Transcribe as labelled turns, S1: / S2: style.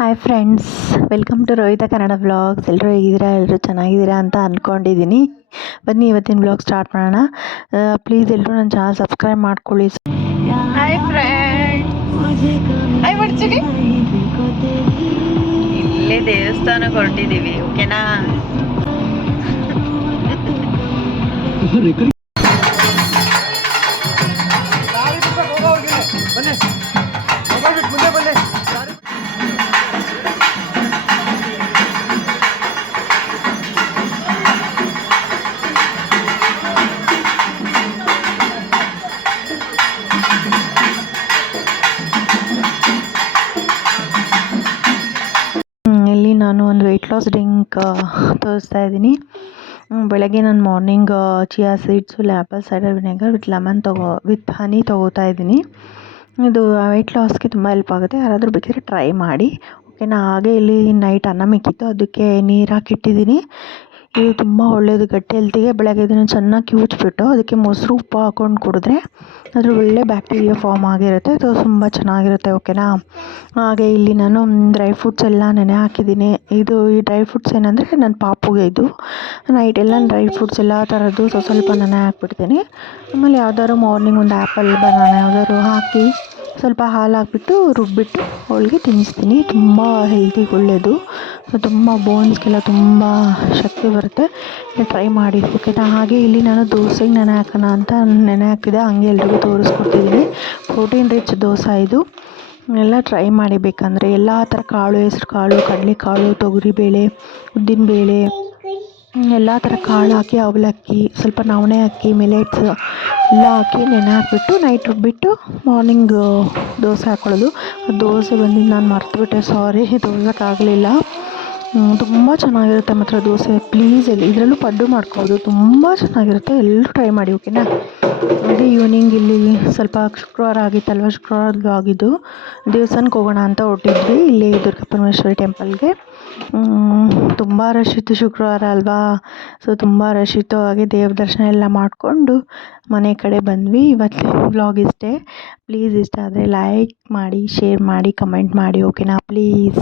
S1: Hi friends welcome to Rohit Kannada vlogs ಎಲ್ಲರೂ ಹೇಗಿದ್ದೀರಾ? ಎಲ್ಲರೂ ಚೆನ್ನಾಗಿದ್ದೀರಾ ಅಂತ ಅಂದ್ಕೊಂಡಿದ್ದೀನಿ ಬನ್ನಿ ಇವತ್ತಿನ ವ್ಲಾಗ್ ಸ್ಟಾರ್ಟ್ ಮಾಡೋಣ. ಪ್ಲೀಸ್ ಎಲ್ಲರೂ ನನ್ನ ಚಾನಲ್ ಸಬ್ಸ್ಕ್ರೈಬ್ ಮಾಡ್ಕೊಳ್ಳಿ.
S2: ಹಾಯ್ ಫ್ರೆಂಡ್ ಹಾಯ್ ಮಾಡ್ತೀನಿ ಇಲ್ಲೇ ದೇವಸ್ಥಾನಕ್ಕೆ ಹೊರಟಿದ್ದೀವಿ ಓಕೆನಾ
S1: ನಾನು ಒಂದು ವೆಯ್ಟ್ ಲಾಸ್ ಡ್ರಿಂಕ್ ತೋರಿಸ್ತಾ ಇದ್ದೀನಿ. ಬೆಳಗ್ಗೆ ನಾನು morning chia seeds apple cider vinegar with lemon ತಗೋ ವಿತ್ ಹನಿ ತೊಗೋತಾ ಇದ್ದೀನಿ. ಇದು ವೆಯ್ಟ್ ಲಾಸ್ಗೆ ತುಂಬ ಹೆಲ್ಪ್ ಆಗುತ್ತೆ. ಯಾರಾದರೂ ಬೇಕಿದ್ರೆ ಟ್ರೈ ಮಾಡಿ. ಓಕೆನಾ ಹಾಗೆ ಇಲ್ಲಿ ನೈಟ್ ಅನ್ನ ಮಿಕ್ಕಿತ್ತು. ಅದಕ್ಕೆ ನೀರು ಹಾಕಿಟ್ಟಿದ್ದೀನಿ. ಇದು ತುಂಬ ಒಳ್ಳೆಯದು ಗಟ್ಟಿ ಹೆಲ್ತಿಗೆ ಬೆಳಗ್ಗೆ ಇದನ್ನು ಚೆನ್ನಾಗಿ ಕಿವುಚ್ಬಿಟ್ಟು ಅದಕ್ಕೆ ಮೊಸರು, ಉಪ್ಪು ಹಾಕ್ಕೊಂಡು ಕುಡಿದ್ರೆ ಅದ್ರ ಒಳ್ಳೆ ಬ್ಯಾಕ್ಟೀರಿಯಾ ಫಾರ್ಮ್ ಆಗಿರುತ್ತೆ. ಅದು ತುಂಬ ಚೆನ್ನಾಗಿರುತ್ತೆ, ಓಕೆನಾ? ಹಾಗೆ ಇಲ್ಲಿ ನಾನು ಡ್ರೈ ಫ್ರೂಟ್ಸ್ ಎಲ್ಲ ನೆನೆ ಹಾಕಿದ್ದೀನಿ. ಇದು ಈ ಡ್ರೈ ಫ್ರೂಟ್ಸ್ ಏನಂದರೆ ನನ್ನ ಪಾಪುಗೆ ಇದು. ನೈಟ್ ಎಲ್ಲ ಡ್ರೈ ಫ್ರೂಟ್ಸ್ ಎಲ್ಲ ಥರದ್ದು ಸ್ವಲ್ಪ ಸ್ವಲ್ಪ ನೆನೆ ಹಾಕ್ಬಿಡ್ತೀನಿ. ಆಮೇಲೆ ಯಾವ್ದಾದ್ರು ಮಾರ್ನಿಂಗ್ ಒಂದು ಆ್ಯಪಲ್, ಬನಾನ ಯಾವ್ದಾದ್ರು ಹಾಕಿ ಸ್ವಲ್ಪ ಹಾಲು ಹಾಕ್ಬಿಟ್ಟು ರುಬ್ಬಿಟ್ಟು ಅವಳಿಗೆ ತಿನ್ನಿಸ್ತೀನಿ. ತುಂಬ ಹೆಲ್ತಿಗೆ ಒಳ್ಳೆಯದು ತುಂಬ ಬೋನ್ಸ್ಗೆಲ್ಲ ತುಂಬ ಶಕ್ತಿ ಬರುತ್ತೆ. ಟ್ರೈ ಮಾಡಿ ಓಕೆನಾ ಹಾಗೆ ಇಲ್ಲಿ ನಾನು ದೋಸೆಗೆ ನೆನೆ ಹಾಕೋಣ ಅಂತ ನೆನೆ ಹಾಕಿದೆ. ಹಾಗೆ ಎಲ್ರಿಗೂ ತೋರಿಸ್ಕೊಡ್ತಿದ್ದೀನಿ. ಪ್ರೋಟೀನ್ ರಿಚ್ ದೋಸೆ ಇದು. ಎಲ್ಲ ಟ್ರೈ ಮಾಡಿ ಬೇಕಂದರೆ ಎಲ್ಲ ಥರ ಕಾಳು, ಹೆಸ್ರು ಕಾಳು ಕಡಲೆಕಾಳು ತೊಗರಿಬೇಳೆ ಉದ್ದಿನಬೇಳೆ ಎಲ್ಲ ಥರ ಕಾಳು ಹಾಕಿ ಅವಲಕ್ಕಿ ಸ್ವಲ್ಪ ನವಣೆ ಅಕ್ಕಿ ಮಿಲೆಟ್ಸ್ ಎಲ್ಲ ಹಾಕಿ ನೆನೆ ಹಾಕಿಬಿಟ್ಟು ನೈಟ್ ರುಬ್ಬಿಟ್ಟು ಮಾರ್ನಿಂಗ್ ದೋಸೆ ಹಾಕ್ಕೊಳ್ಳೋದು ದೋಸೆ ಬಂದಿದ್ದು ನಾನು ಮರ್ತುಬಿಟ್ಟೆ ಸಾರಿ ತೋರ್ಸೋಕ್ಕಾಗಲಿಲ್ಲ ತುಂಬ ಚೆನ್ನಾಗಿರುತ್ತೆ ಮಾತ್ರ ದೋಸೆ. ಪ್ಲೀಸ್ ಎಲ್ಲಿ, ಇದರಲ್ಲೂ ಪಡ್ಡು ಮಾಡ್ಕೋಬೋದು. ತುಂಬ ಚೆನ್ನಾಗಿರುತ್ತೆ. ಎಲ್ಲರೂ ಟ್ರೈ ಮಾಡಿ ಓಕೆನಾ ಅದೇ ಈವ್ನಿಂಗ್ ಇಲ್ಲಿ ಸ್ವಲ್ಪ ಶುಕ್ರವಾರ ಆಗಿತ್ತಲ್ವ? ಶುಕ್ರವಾರ ಆಗಿದ್ದು ದೇವಸ್ಥಾನಕ್ಕೆ ಹೋಗೋಣ ಅಂತ ಹೊರಟಿದ್ವಿ. ಇಲ್ಲಿ ದುರ್ಗಾ ಪರಮೇಶ್ವರಿ ಟೆಂಪಲ್ಗೆ ತುಂಬ ರಶ್ ಇತ್ತು ಶುಕ್ರವಾರ ಅಲ್ವಾ? ಸೊ ತುಂಬ ರಶ್ ಇತ್ತು. ಹಾಗೆ ದೇವ್ರ ದರ್ಶನ ಎಲ್ಲ ಮಾಡಿಕೊಂಡು ಮನೆ ಕಡೆ ಬಂದ್ವಿ. ಇವತ್ತು ವ್ಲಾಗ್ ಇಷ್ಟೇ. ಪ್ಲೀಸ್ ಇಷ್ಟ ಆದರೆ ಲೈಕ್ ಮಾಡಿ ಶೇರ್ ಮಾಡಿ ಕಮೆಂಟ್ ಮಾಡಿ ಓಕೆನಾ ಪ್ಲೀಸ್